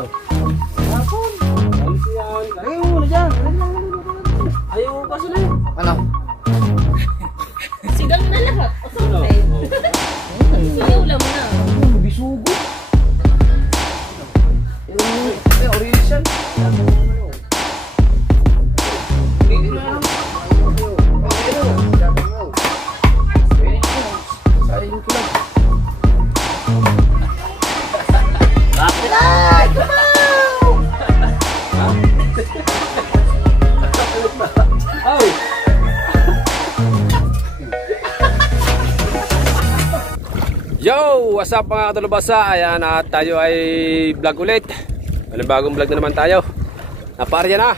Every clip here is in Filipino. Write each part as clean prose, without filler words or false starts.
ito. Hapon. Alis yan. Ayaw mo na dyan. Ayaw mo pa sila yun. Ano? Sigang na lahat. O santay. Sigaw lang na. Bisugo. Eh, original. Yo! What's up mga katulubasa? Ayan at tayo ay vlog ulit. Bagong vlog na naman tayo. Napa-area na.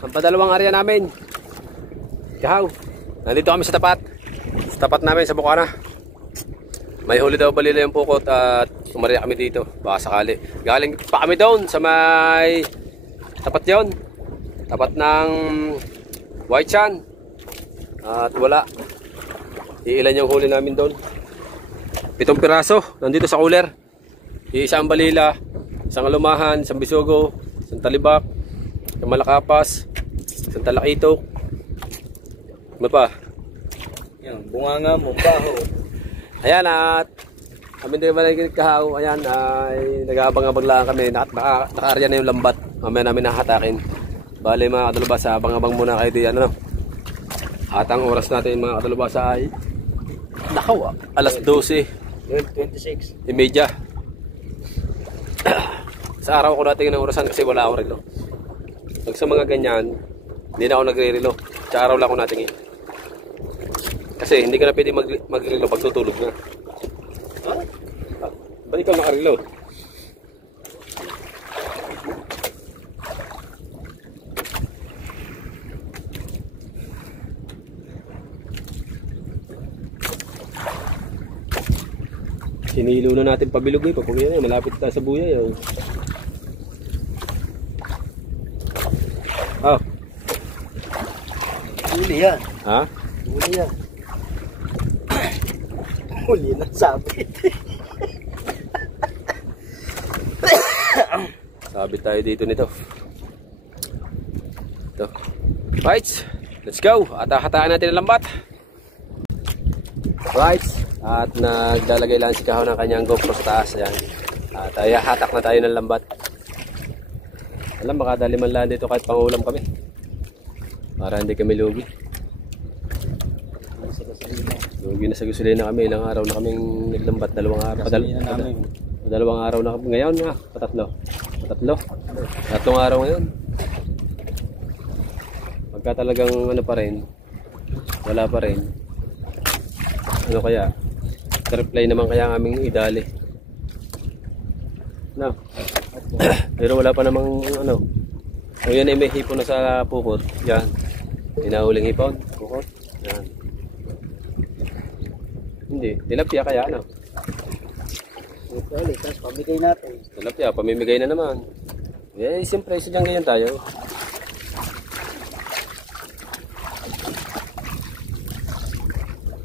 Ang padalawang area namin. Kahaw. Nandito kami sa tapat. Sa tapat namin sa Bukana. May huli daw balila yung pukot at umaria kami dito. Baka sakali. Galing pa kami doon sa may tapat yon. Tapat ng White Chan. At wala. Iilan yung huli namin doon. 7 piraso nandito sa cooler. Isang balila, isang alumahan, isang bisugo, isang talibak, isang malakapas, isang talakitok. Ano pa? Yan, bunganga mo, baho. Ayan at kami din naman nagkakahaw. Ayan ay nag-aabang-abang lang kami. Naka-area na yung lambat. Mamaya namin nakahatakin. Bale mga katulubasa, abang-abang muna kayo di ano. At ang oras natin mga katulubasa ay nakaw, alas 12. 26. Imedya. Sa araw ko natin ng orasan kasi wala akong relo. Pag sa mga ganyan, hindi na ako nagre-relo. Sa araw lang ako natin kasi hindi ka na pwede mag-relo pag tutulog na. Ba't ikaw makarelo? Sinilo na natin pabilog eh, papagyan eh, malapit tayo sa buya yun. Oh. Huli yan. Ha? Huli yan. Huli na sabi. Sabit tayo dito nito. Ito. Right, let's go. At hataan natin ang lambat. Right. At naglalagay lang si Kahaw ng kanyang GoPro sa taas. Ayan. At hatak na tayo ng lambat. Alam, baka daliman lang dito kahit pangulam kami. Para hindi kami lugi. Lugi na sa gasolina kami. Ilang araw na kaming naglambat. Dalawang araw na kami. Ngayon nga, patatlo. Tatlong araw ngayon. Pagka talagang ano pa rin, wala pa rin. Ano kaya? Reply naman kaya ang aming idali. No. Pero wala pa namang ano. O yan ay may hipon na sa pukot. Yan. Inahuling hipon. Pukot. Yan. Hindi. Tilapia kaya ano. Okay, tapos pamigay natin. Tilapia. Pamimigay na naman. Eh, siyempre, sadyang ganyan tayo.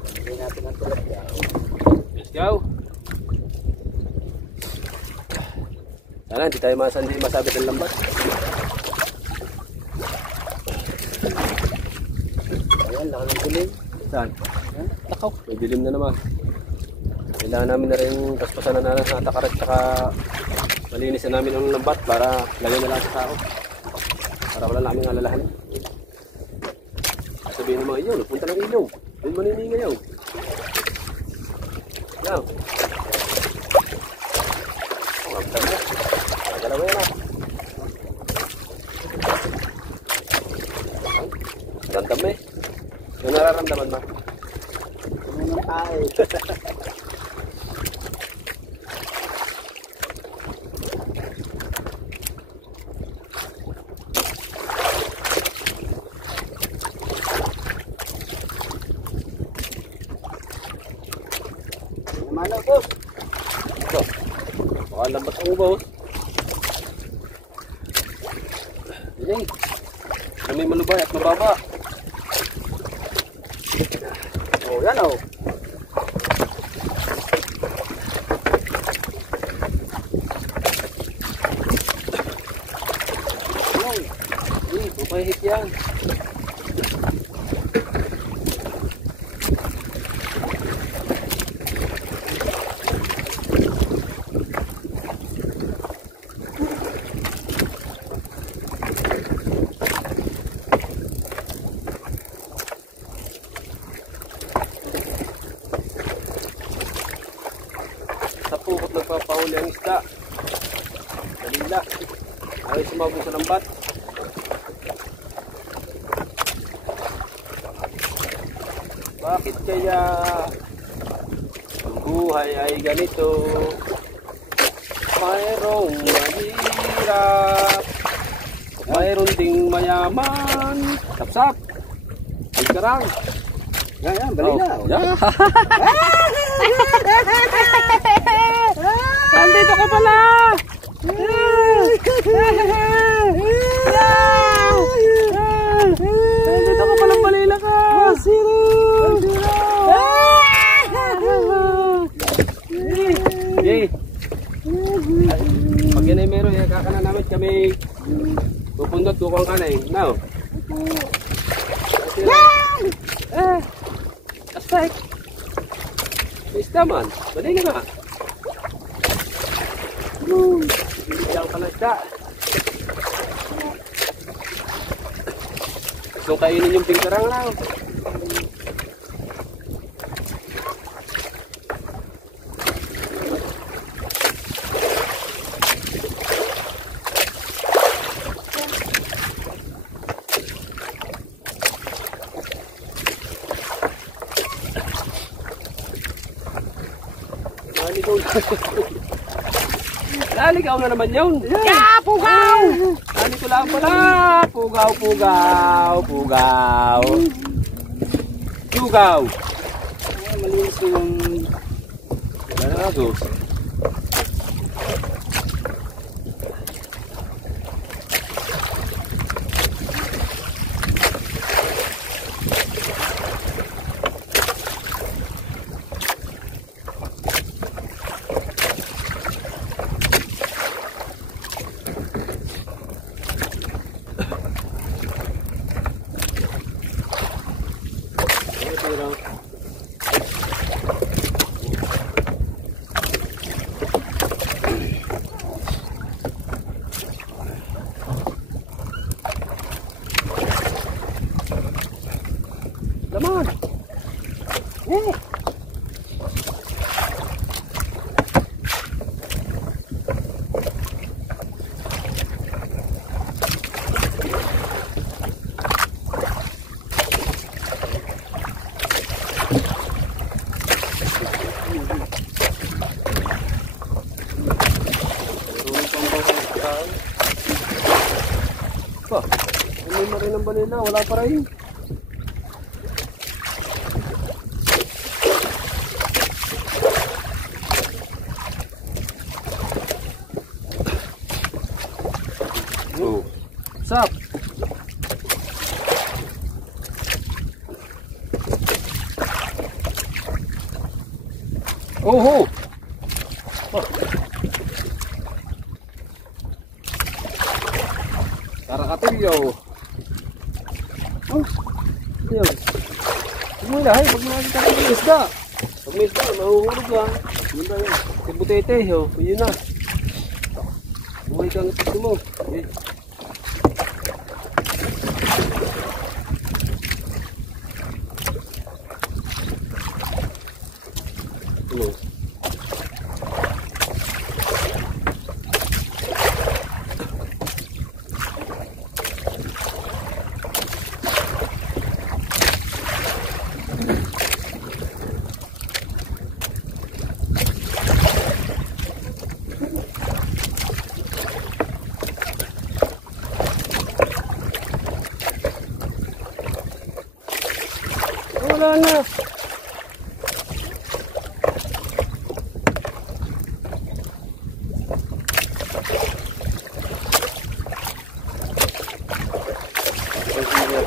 Pamigay natin ang tilapia. Let's go. Sana hindi tayo masabit ng lambat. Ayan, laki ng dilim. Saan? Takaw. May dilim na naman. Kailangan namin na rin kaspasan na natakarat tsaka malinis na namin ang lambat para lagyan na lang sa tao. Para wala namin alalahan. Sabihin ng mga ilaw, nagpunta ng ilaw. Doon manininga yaw. Yaw. Dalawa yan ah. Randam eh. Yung nararamdaman mo? Ano ng tayo? Naman ako. Ito. Baka lambat ang ubaw. Hindi. Kami malubay at mababa. Oh, yan oh. May hit yan. Sa pukot nagpapahuli ang isda. Dalila. Ayaw sumabog sa lambat. Bakit kaya ang buhay ay ganito? Mayroong mahirap, mayroon ding mayaman. Sapsap, ay karang. Yan, bali na. Yan. Nandito ka pala. Nandito ka pala, balila ka. Okay. Pag yan ay meron, kakanan namin kami pupundot, kukuha ka na eh. Now. Aspek. May isda man. Bali na nga. Bigyan ka na isda. Gusto kainin yung pingkarang lang. Naligaw na naman yun. Yeah, pugaw! Nali ko lang pala. Pugaw, pugaw, pugaw. Pugaw. Malinis ko yung ganagos. Laman. Pa, ano na rin ang balila? Wala pa rin. Oh, sup? Oh, oh. Karakatilyo. Oh, yun. Huwag mo ilahay, pag makakita ka ng isda. Pag may isda, mahuhulog ka. Yun na yun. Kibutete, yun na. Buhay kang gusto mo. Okay. Hello. Wala na.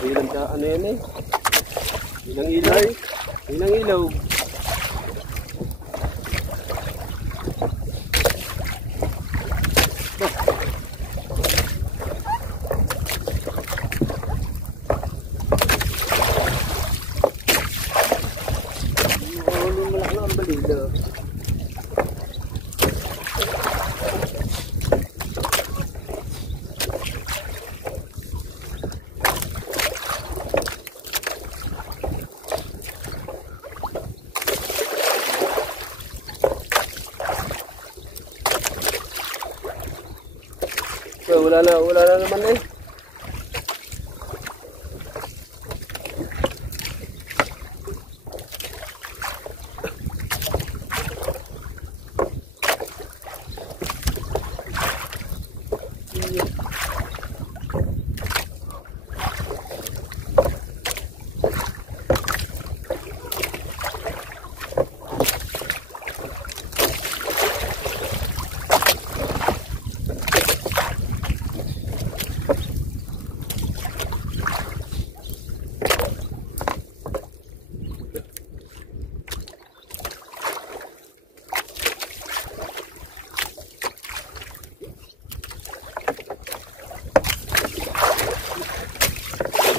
Bilang sa ano yan eh. Bilang ilaw. Bilang ilaw. Wala na naman eh.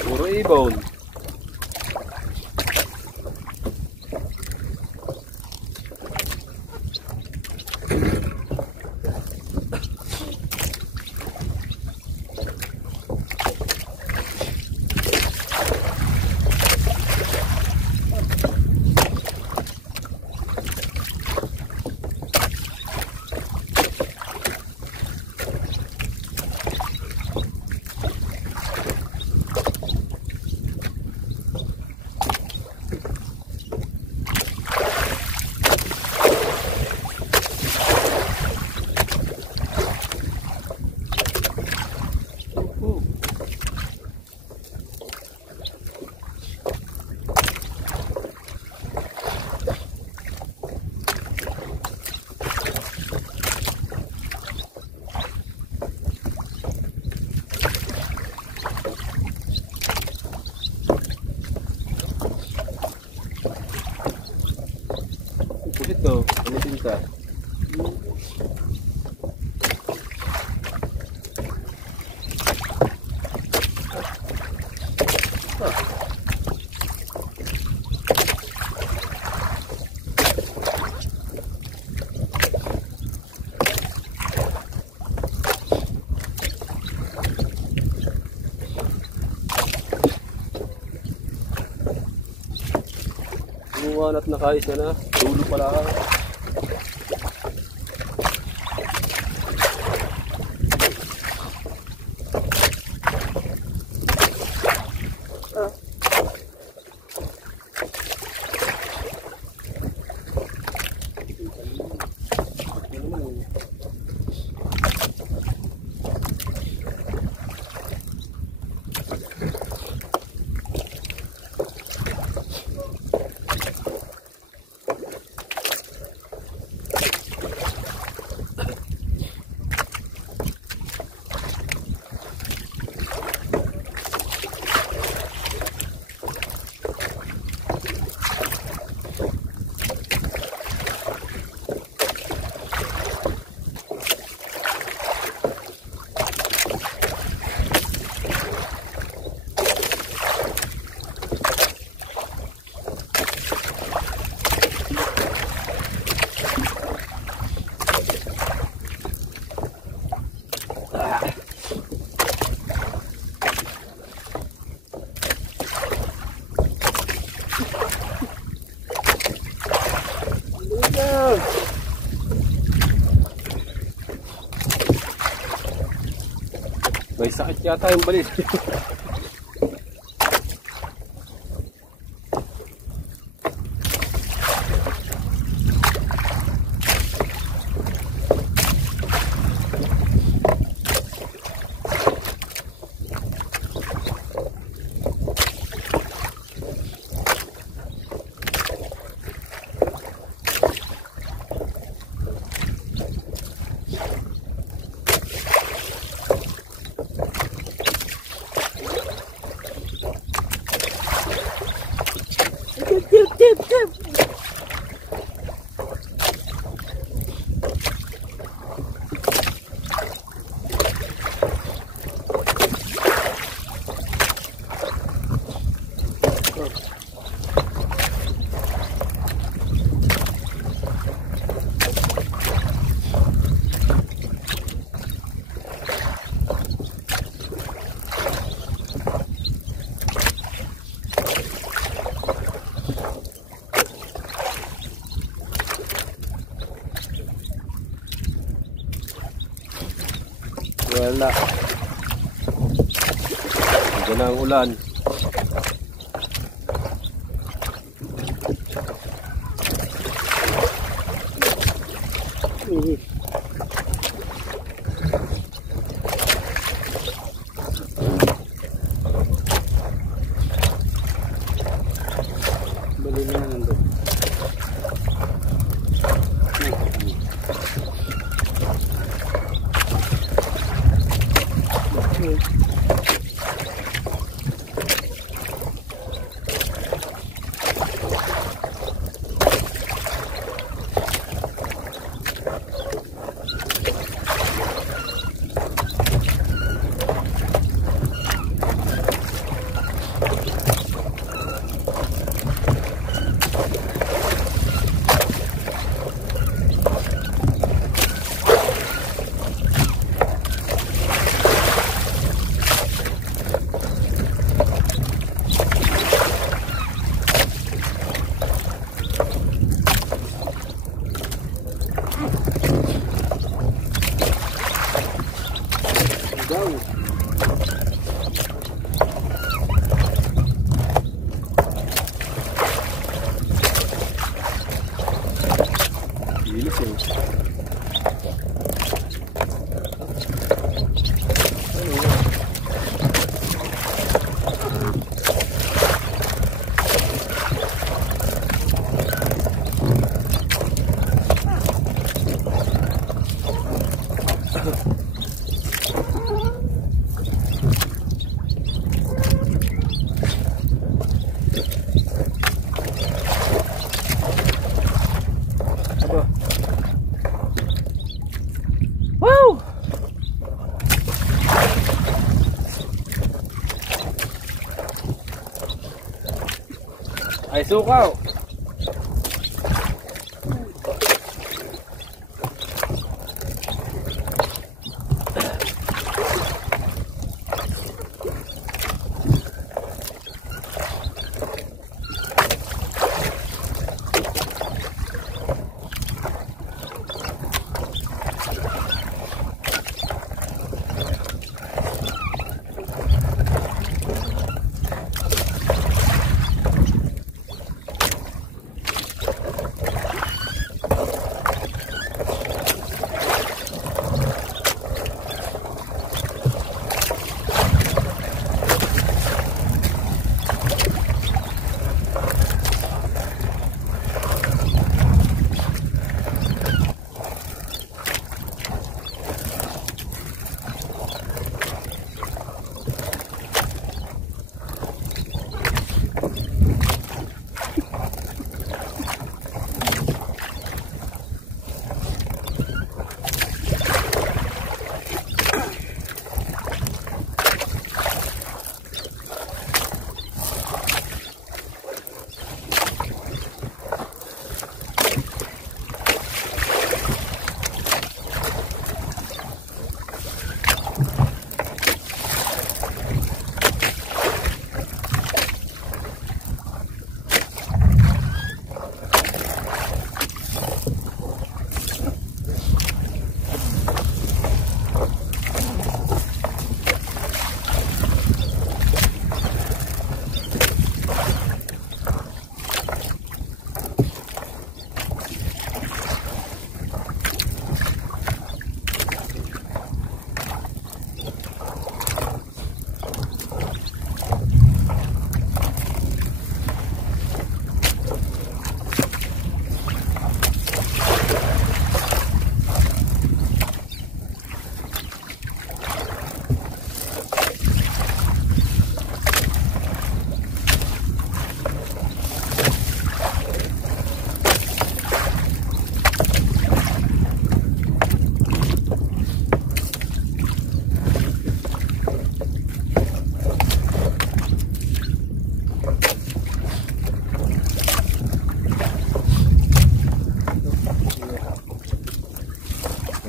Puro ibon. Ito, ano tinta? Buwan at nakaisa na. Dulo pala. May sakit yata yung balis. Wala. Diyan na ang ulan. Bali na nandun. Bilis yun. Wow! Ay sukaw.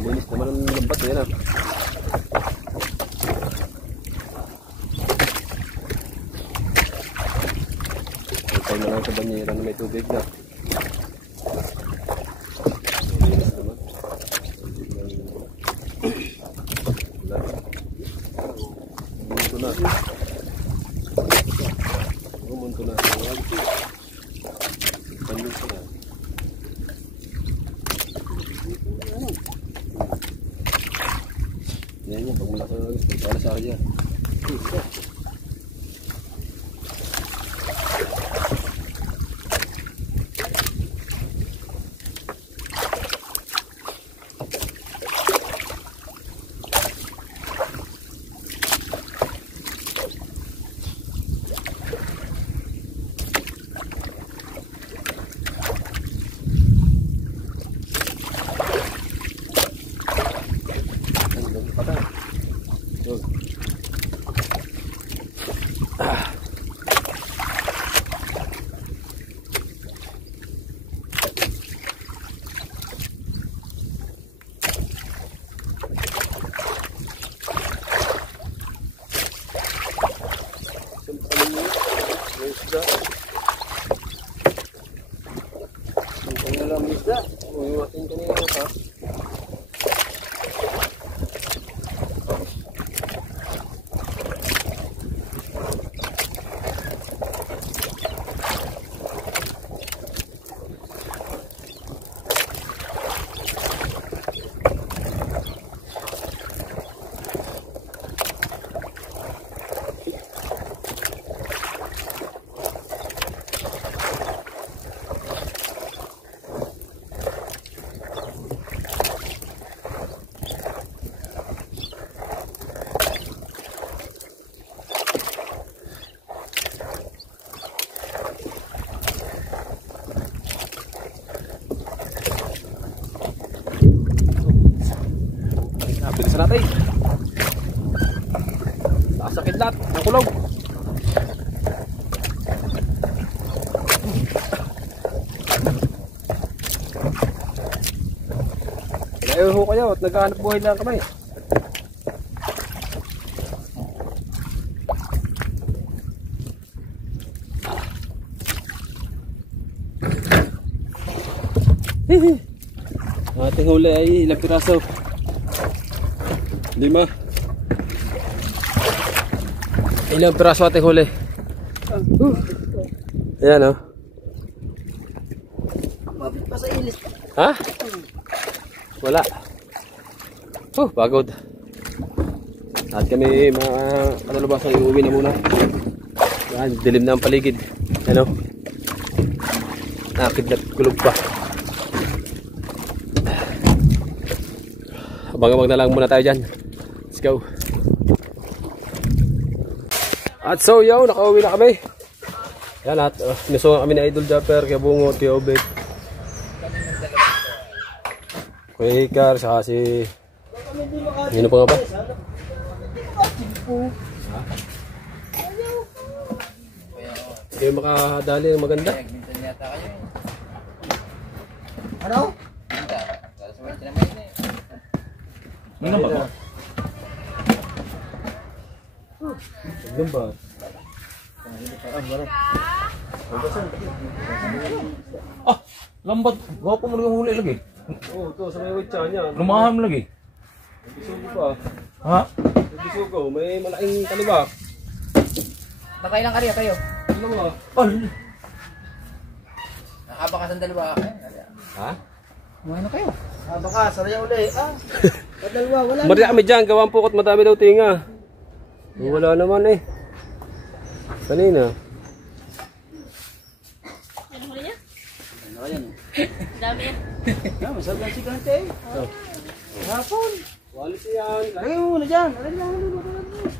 Linis naman ang lambat yan ah. Tayo na lang sa banyera na may tubig na. Linis naman. Bumunto na. Bumunto na. Bumunto na. Yan yan, pag malaki na gusto, para sa akin yan. Bilisan natin. Taas sa kidlat ng kulog. Ayaw ho kayo at naghahanap buhay lang kami. Ating huli ay ilang piraso. 5. Ilang piraso ating huli? Ayan o. Mabit pa sa ilis. Ha? Wala. Pagod. At kami mga kalulubasan iuwi na muna. Yan, dilim na ang paligid. Ano? Nakakidlat kulog pa. Abang-abang na lang muna tayo dyan. Let's go. At so yo, nakauwi na kami. Yan at nisungan kami ni Idol Japper, kaya Bungot, kaya Obet, kaya Hikar, saka si... Ano pa nga ba? Kaya makadali ng maganda. Ano? Ano ba? Ano ba? Lambat. Gwapo mo yung huli lagi. Oo, ito sa may witcha niya. Lumaham lagi. Bisugo pa. Ha? Bisugo, may malaking talibak. Nakailang karya kayo? Ano ba? Ay! Nakaba ka sandal ba? Ha? Ano kayo? Baka, saraya uli. Dalawa, wala. Marya kami dyan, gawang pukot, madami daw tinga. Wala naman eh. Kanina. Ano huli niya? Ano yan? Dami yan. Masarap lang si Gante. Hapon. Walis yan. Lagay mo muna dyan.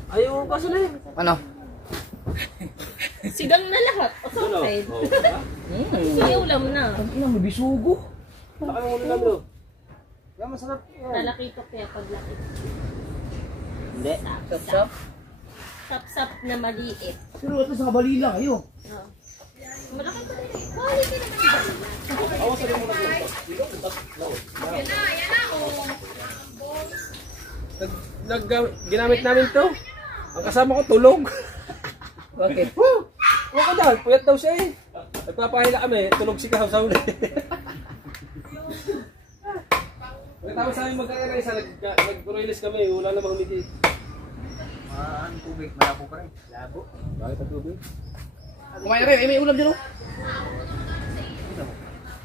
Ayaw pa sila eh. Ano? Sigang na lahat. O outside. Siya ulam na. Ang ina, may bisugo. Baka yung ulam no? Yan, masarap. Lalaki ito kaya paglaki. Hindi. Sap-sap. Sap-sap na maliit. Pero ito sa kabalila kayo. Oh. Malaki pa rin. Quality naman ba? Ginamit namin to. Ang kasama ko tulog. Bakit? Huwag ko dyan, puyat daw siya eh. Nagpapahila kami, tulog si Kahaw sa huli. Katapos sa amin magkakaroon isa, nag-royalist kami, wala na bang humiti. Ang tubig, malabo pa rin. Labo. Bakit ang tubig? Kumain rin, may ulam dyan, oh.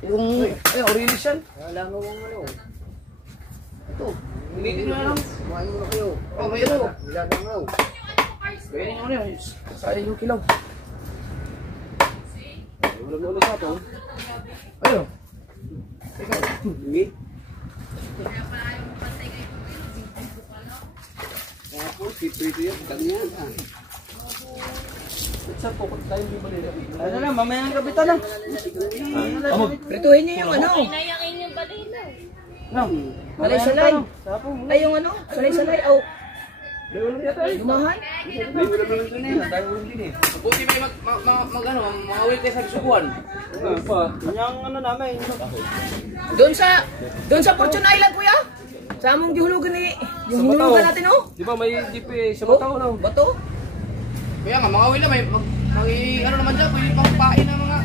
Yung, orange yan. Wala mo ang ano. Ito. Hindi na lang. Kumain mo na kayo. Oh, may ano. Ilan ang raw. Kaya yung ano yun. Sayang yung kilaw. Ulam na ulit sa ito. Ayun. Hindi. Tapos, piprito yan. Ganyan. Sa pokot tayo hindi ba nila? Ano na, mamaya ng gabi na. Prituhin niyo yung ano. Inayakin yung balila. No. Salay-salay. Ay, yung ano. Salay-salay. Oh. May ulam yata eh. Lumahan. May ulam na ulit na. Tayo ulit din eh. Buti may mga kayo sa subuan. Ano pa? Yung ano namin. Doon sa Fortune Island, kuya. Sa among gihulugan ni yung hinulugan natin, oh. Di ba may jeep eh, sa Bataw na. Bato. Kaya nga, mga wala, may ano naman dyan, pwede pang pain ng mga...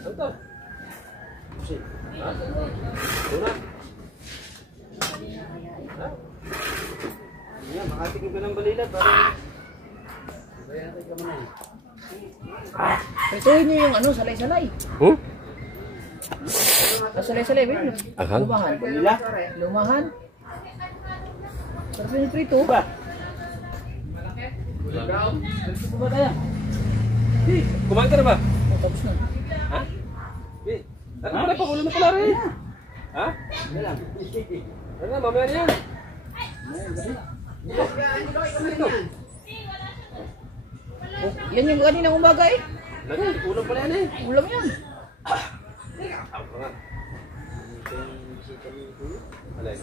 Ano to? Ha? Una? Ha? Yan, makatikim ka ng balila para... Prituhin niyo yung ano, salay-salay. Hmm? Salay-salay, ba yun? Ahang? Lumahan. Balila? Lumahan. Sarap yung prito. Ba? Ba tayo? Kumain ka na ba? Tapos na. Ha? Eh, ano pala pa? Ulam na pala rin. Ha? Ano na, mamaya na yan. Ito. Oh, yan yung kaninang umaga eh. Ulam pala yan eh. Ulam yan. Alay.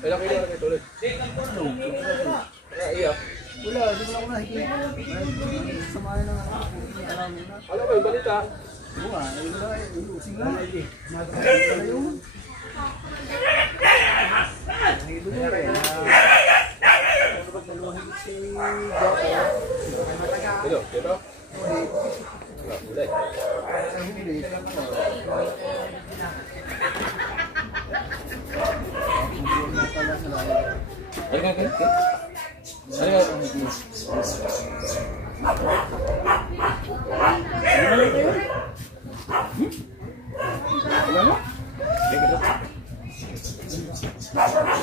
Kailan kayo na ito ulit? Iya. Wala, di mo lang ako nakikita. Samahan ng ako. Alam mo yung balita? Buwa, ayun na, ilusing na. Nagkakita yun. Dito, dito. Wala, ulay.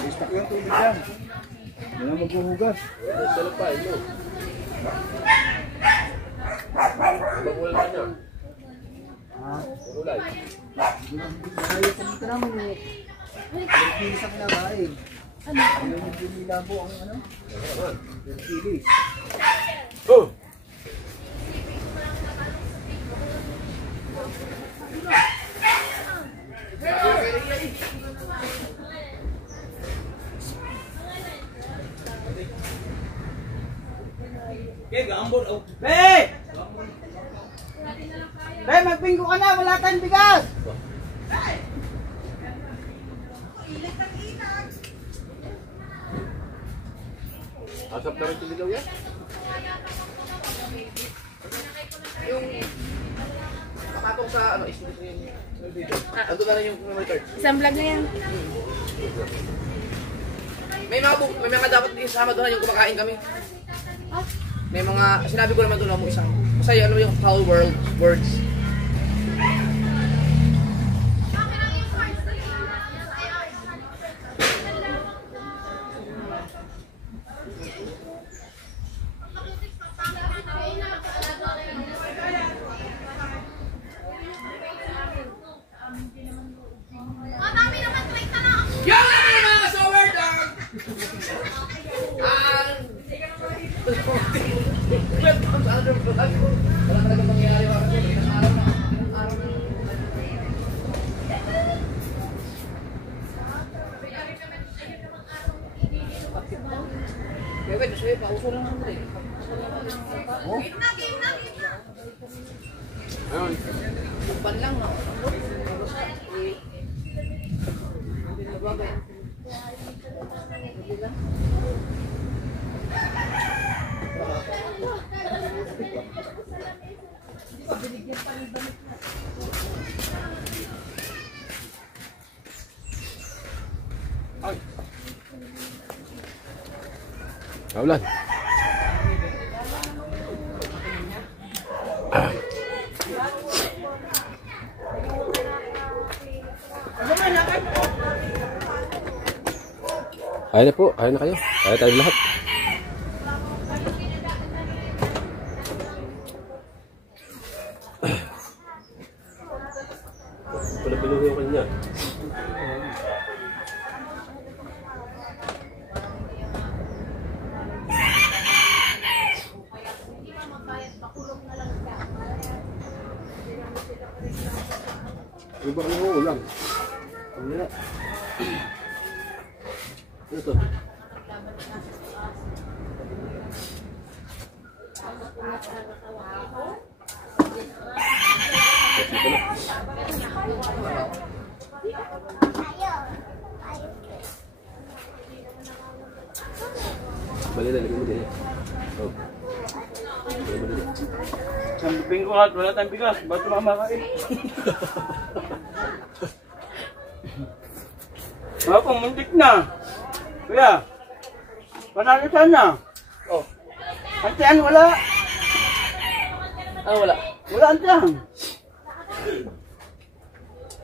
Istak yung tubig yan. Hindi na maghuhugas. Dala pa, ilo. Magulay ka niya. Magulay. Malayo pumunta namin eh. Nagpilis sa kinabahay. Ano yung binilabo ang ano? Nagpilis. Oh! Be! Be, magpinggo ka na, wala tayong bigas! Asap na rin tumilaw yan? Yung kapatong sa ano, ando na rin yung memory card. Isang vlog na yan. may mga dapat isama doon yung kumakain kami. May mga, sinabi ko naman doon mo isang. Kasi ano yung whole words. Kaulan. Ayun na po, ayun na kayo. Kaya tayo lahat. Wala pinuhi yung kanya. Iba ang ulang. Wala. Ano to? Bali na, lagyan mo din. Oh. Samping ko at wala tayong bigas. Ba't mamakain? Ako, muntik na. Kuya, panalitan na. Oh. Antiyan, wala. Ano wala? Wala antiyan.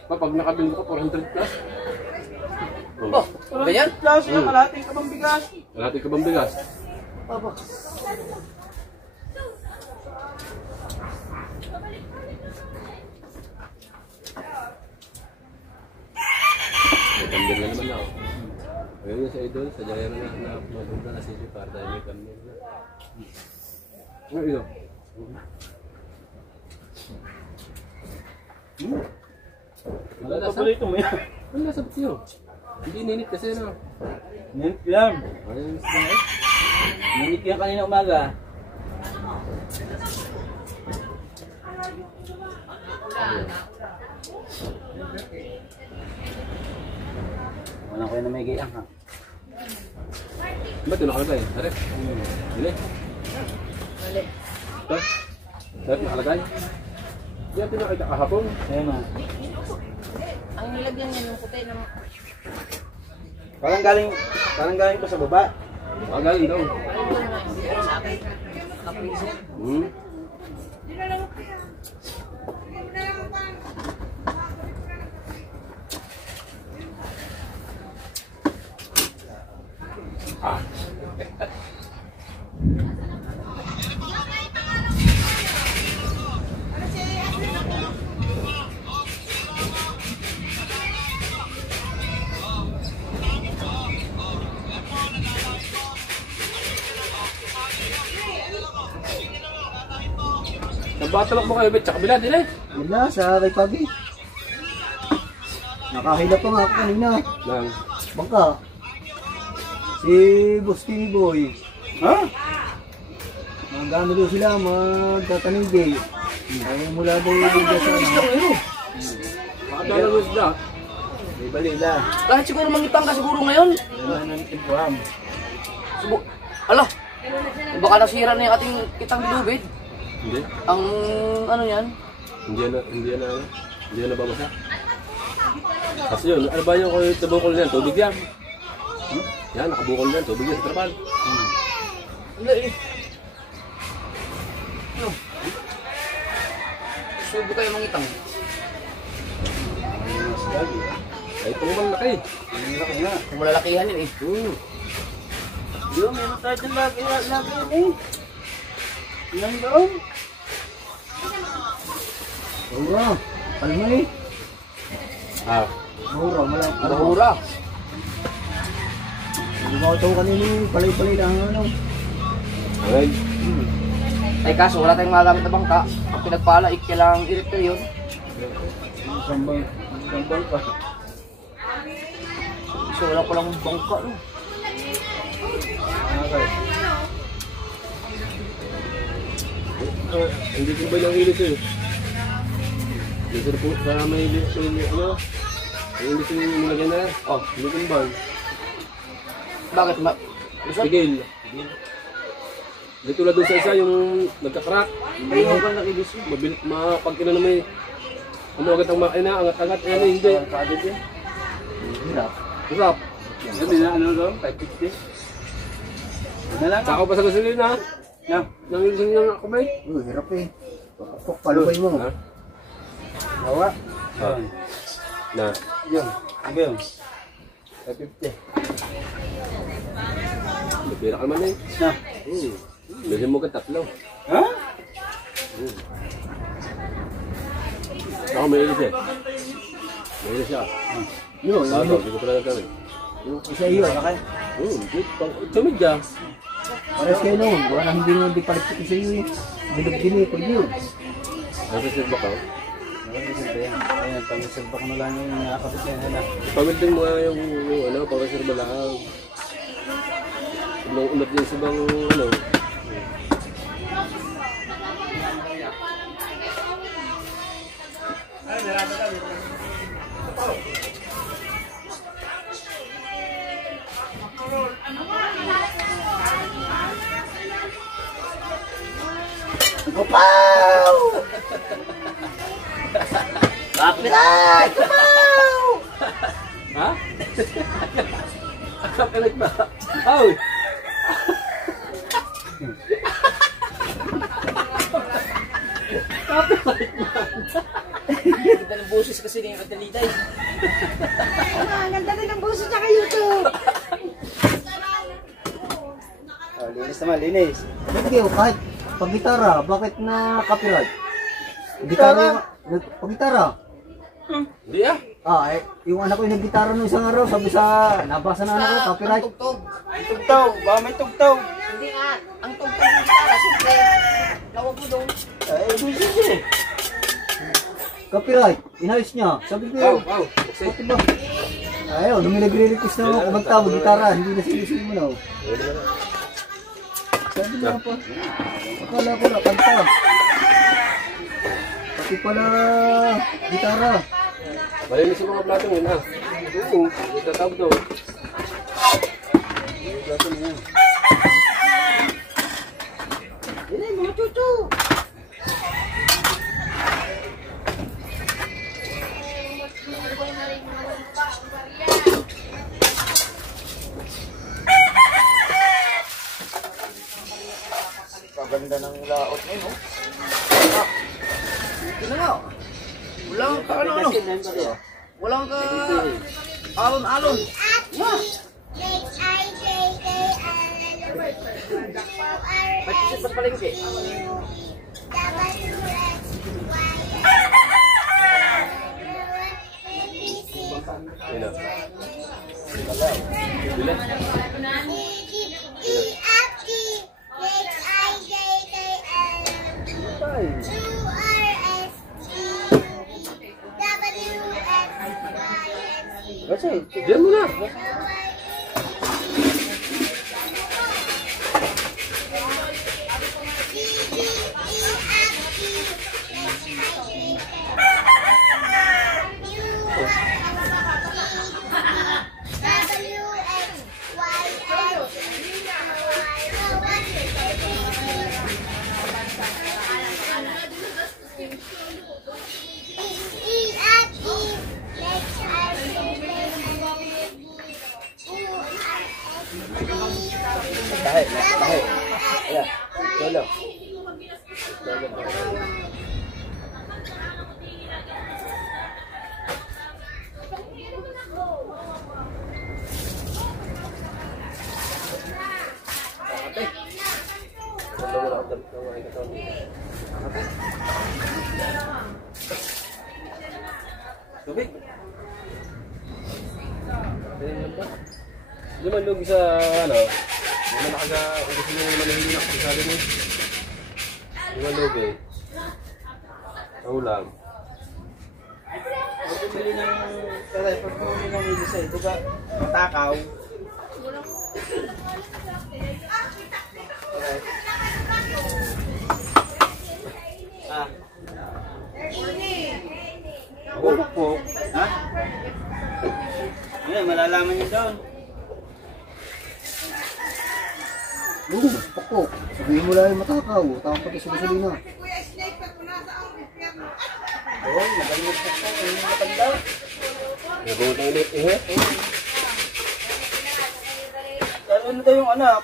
Pag nakabili ko, 400 plus. Oh, ganyan? Plus, yung kalating kabang bigas. Kalahati ka bang bigas? Opo. May kambing na naman ako. Ngayon nga sa idol, sa jaya na mapunta na sili para dahil may kambing na. Ano ito? Wala lasa? Paborito mo yan. Wala lasa ba't yun? Hindi ninit kasi na. Ninit yan. Ayun sa eh. Ninit yan kanina umaga. Walang kayo na may gayang ha. Ba't ito nakalagay? Are? Dili? Mali. Ito? Ito nakalagay? Hindi natin nakita kahapon. Ayun na. Ang nilagyan niya ng puti ng... Parang galing pa sa baba. Galing daw. Sa akin. Kapriso. Nagbatalak mo kayo, Bet, sa kabila din eh. Wala, sa kay Pagi. Nakahila pa nga ako kanina. Nang, Bangka. Si Busting Boy. Ha? Magano daw sila, magtatanigay. Ay mula daw yung sa ano. makadala mo sila. May balila. Kahit siguro mangipang ka siguro ngayon. Wala nang inform. Ala, baka nasira na yung ating kitang bilubid. Hindi. Ang ano yan? Hindi na babasa. Kasi yun, ano ba yung tabukol niyan? Tubig yan. Yan, nakabukol yan. Tubig yan sa trapal. Hindi eh. Ano? Subo kayo mangitang. Ay, ito naman laki. Ang laki nga. Kung malalakihan yun eh. Yo, meron tayo dyan lagi eh. Yan doon. Mura. Palma eh. Ah. Mura, malang. Mahura. Hindi mo ito kanino palay-palay lang ano. Ay. Ay kaso wala tayong magamit na bangka. Ang pinagpala, kailangang i-repair yun. Sambal pa. So wala ko lang bangka. No? Okay. Hindi ko ba yung ilis eh. Dito po sa may ano. Ang ilis yung nilagyan na. Oh, hindi ko ba? Bakit ma... Lusot? Tigil. Dito lang doon sa isa yung nagka-crack. Ay, hindi ko nakibis yun. Pag ina na may ano agad ang makina, angat-angat, ano hindi. Kaadit eh. Hirap. Usap. Sabi na ano daw? 550. Ano lang? Sako pa sa gasolina. Na. Nangilusin niya ako ba eh. Hirap eh. Pakapok, palubay mo. Ha? Bawa. Ah. Na. Yun. Ano yun? 550. Pira ka naman eh. Na. Bilhin mo ka tatlo. Ha? Ako may ilis eh. May ilis siya. Yun. Bato, hindi ko pala nagkami. Yung isa iyo, nakay. Tumidya. Pares kayo noon. Wala na hindi palit ko sa iyo eh. Bilog din eh. Pag yun. Ano sa silba ka? Ayan, pang-reserve ko na lang yung nakakapit yan. Pamildin mo nga yung ano, pang-reserva lang. Nung unat yung sabang ano. Kupaw! Copyright! Kupaw! Ha? Kapilag ba? Aw! Ganda ng boses kasi ngayon kadalitay. Ang ganda din ng buso sa YouTube. Oh, linis naman, linis. Hindi, kahit pag-gitara, bakit na copyright? Gitara, pag-gitara. Hindi ah. Yung anak ko yung nag-gitara nung isang araw, sabi sa, nabasa na anak ko, copyright. Tugtog. Tugtaw, ba may tugtaw? Hindi nga. Ang tugtog ng gitara, siyempre, lawag mo doon. Ay, business eh. Copyright, inayos niya. Sabi ko, pati ba? Ayaw, nung nagre-request na ako kumanta mo, gitara, hindi na sinisili mo na. Sabi niya pa, akala ko na, kanta. Pati pala, gitara. Malinis yung mga plato yun ha. Oo, itatawag daw. Plato na yan. Hindi, mga chuchu. Paganda ng laot na yun, oh. Ito nga. Walang ka ano. Walang ka... Alon-alon. Ba't kasi ba't palengke? Ayun na. Kasi, Diyan mo na. Tubig. Hindi man lugi sa ano. Hindi man nakaga, kung gusto nyo manahili na sa sabi mo. Hindi man lugi. Ulam. Bili ng pera, pag bumili ng ilisa, ito ba matakaw? Ah. Bubok po. Ha? Ngayon, malalaman niyo doon. Pako. Sabihin mo lang yung matakaw. Tawag pati sa gasolina. Oo, magalimot na po. Yung matanda. Nagawin ang init eh. Ano daw yung anak?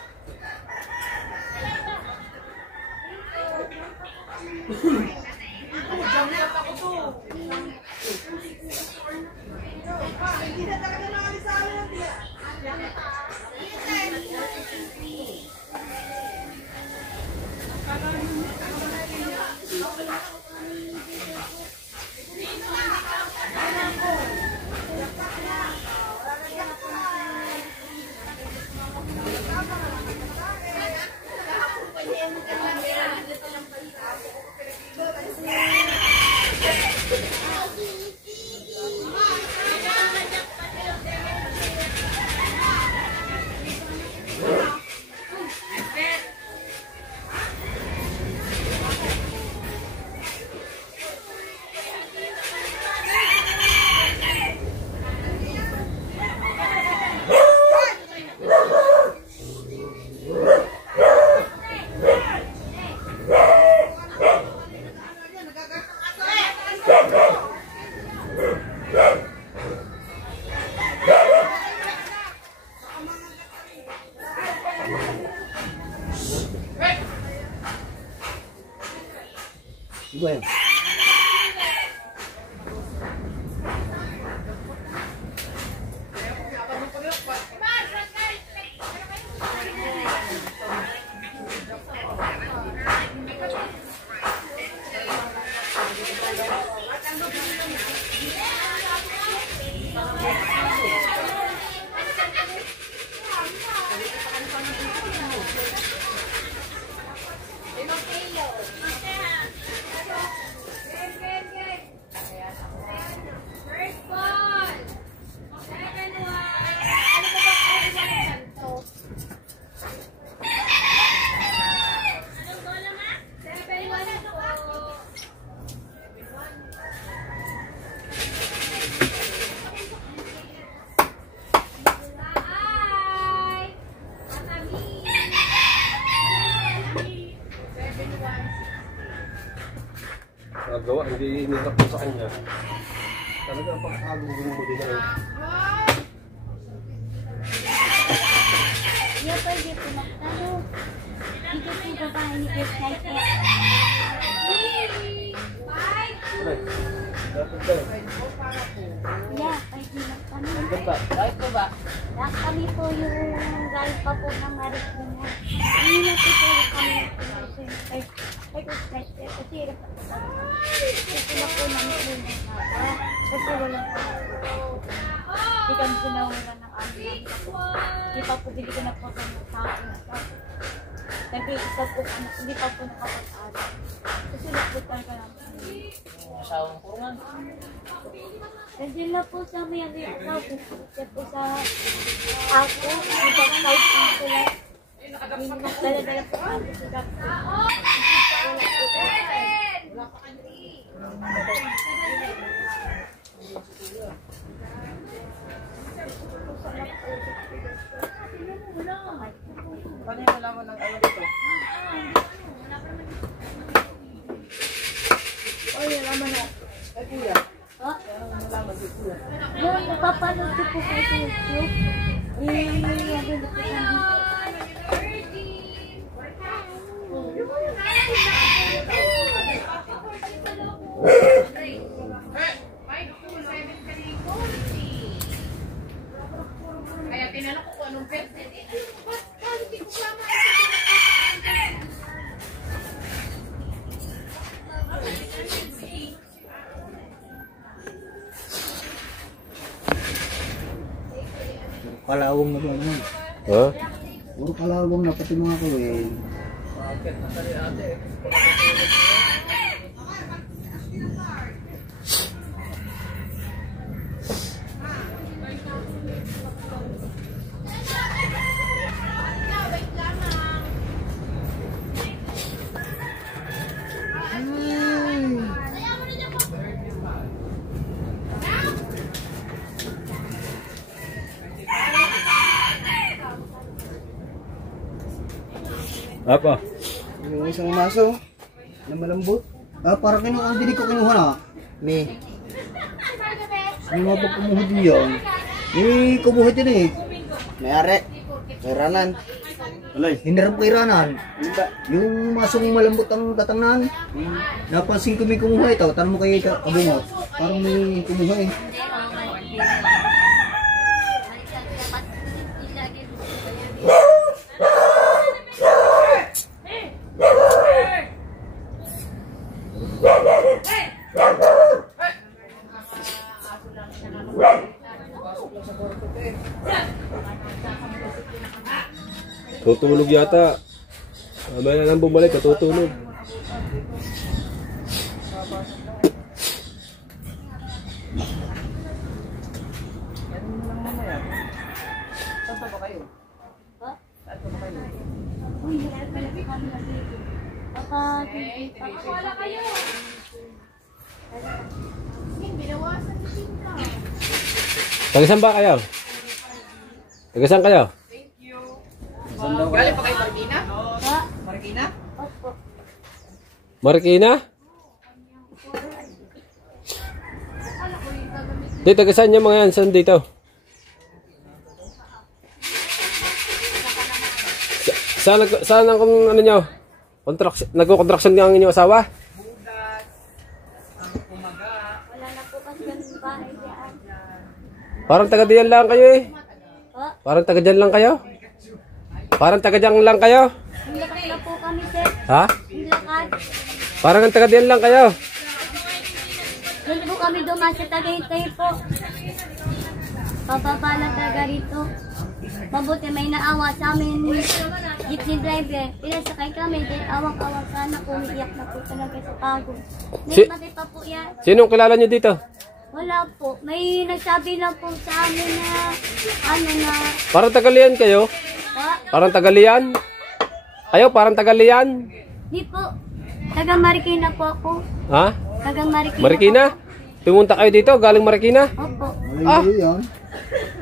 Iba yan. Gawa, hindi nilap po sa kanya. Talaga ang pagkakagugulong mo din ang Iya, pwede po magtalo. Dito po babae ni Chris Knight. Iya, pwede magtalo. Bakit po ba? Lahat kami po yung galing pa po ng Maris po niya. Hindi na po po kami kay Chris Knight. Kasi na po namin po ng mata. Kasi walang po. Hindi kami sinawalan ng amin. Hindi pa po bili ko na po sa akin. Nag-iisa po, hindi pa po nakapag-aral. Kasi po talaga namin. Masawang po nga. Nandiyan na po sa may ano yung ako. Kasi po sa ako, nag-scout po sila. Dala-dala po kami sa doctor. Paano yung nalaman ng ano dito? Oy, nalaman na. Ay, kuya. Ha? Nalaman si kuya. Yung napapanood ko po kayo sa YouTube. Yung po kami. kalawang na doon. Ha? Puro kalawang na pati mga kawin. Apa? Yung isang maso na malambot. Parang ang dinig ko kinuha na. Ni. Yung mga pagkumuhod niyo. Ni kumuhod yun eh. Mayari. Kairanan. Alay. Hinarap kairanan. Yung masong malambot ang tatangnan. Napansin ko may kumuha ito. Tanong mo kayo kabungot. Parang may kumuha eh. Tutulog yata. Mamaya na lang bumalik, tutulog. Tagasan ba kayo? Tagasan kayo? Galing pa kayo Marikina? Marikina? Marikina? Di, tagasan niyo mga yan. Saan dito? Saan ang ano nyo? Nagko-contraction nga ang inyong asawa? Wala na po kasi yung bahay diyan. Parang taga diyan lang kayo eh. Parang taga diyan lang kayo? Parang taga diyan lang kayo? Hilakad na po kami, sir. Ha? Hilakad. Parang ang taga diyan lang kayo? Doon po kami dumaan sa Tagaytay po. Pababa lang taga rito. Mabuti may naawa sa amin. Jeepney driver. Pinasakay kami. Dahil awang-awang sana. Umiiyak na po talaga sa pagod. May mati pa po yan. Sinong kilala nyo dito? Wala po. May nagsabi lang po sa amin na ano na. Parang tagalian kayo? Ha? Parang tagalian? Kayo parang tagalian? Di po. Taga Marikina po ako. Ha? Taga Marikina. Marikina? Pumunta kayo dito galing Marikina? Opo. Ah!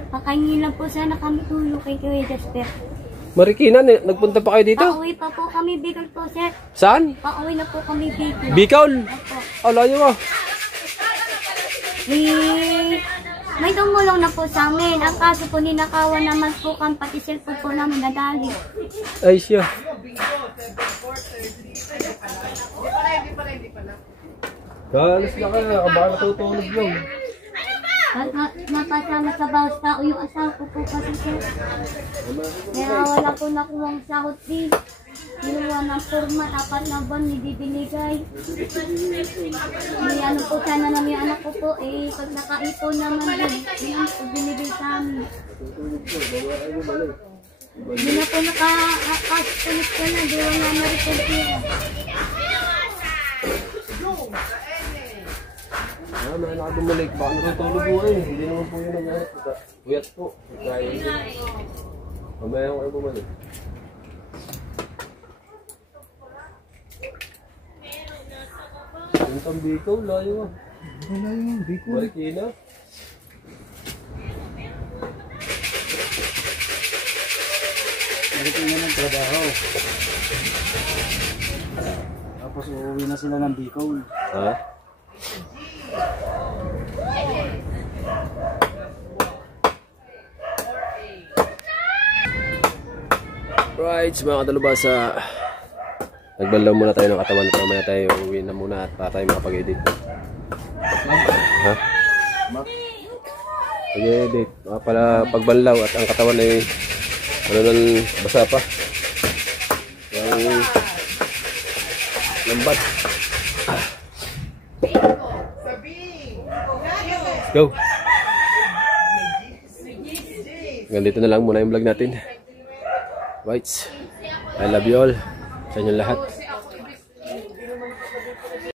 Pakaingin lang po sana kami tulong kay Kuya Jasper. Marikina? Nagpunta pa kayo dito? Pauwi pa po kami Bicol po, sir. Saan? Pauwi na po kami Bicol. Bicol? Opo. Oh, layo mo. May tumulong na po sa amin. Ang kaso po ninakawan naman po kami, pati cellphone po namin nadali. Ay siya. Kalas na kayo. Baka natutulog lang. At napasama sa bawat tao yung asawa ko po kasi sir. Kaya wala po nakuwang sahot din. Niluwa ng forma, dapat na buwan, hindi binigay. May ano po sana namin yung anak ko po, eh pag nakaipon naman din, yun po binigay sa amin. Hindi na po nakakasunod ka na, di wala na rin May nakabumalik. Baka natutulog mo eh. Hindi naman po yun nag-aarap. Uyat po. Kaya yun. Mamaya ko kayo bumalik. Yung tang Bicol, layo ah. Wala yung Bicol. Marikina. Marikina ng trabaho. Tapos uuwi na sila ng Bicol. Ha? Right, mga kadalubasa. Nagbalaw muna tayo ng katawan para mamaya tayo uwi na muna at para tayo makapag-edit. Ha? Pag-edit. Pala pagbalaw at ang katawan ay ano nang basa pa. Yung lambat. Go. Ganito na lang muna yung vlog natin. Right. I love you all. Sa inyong lahat.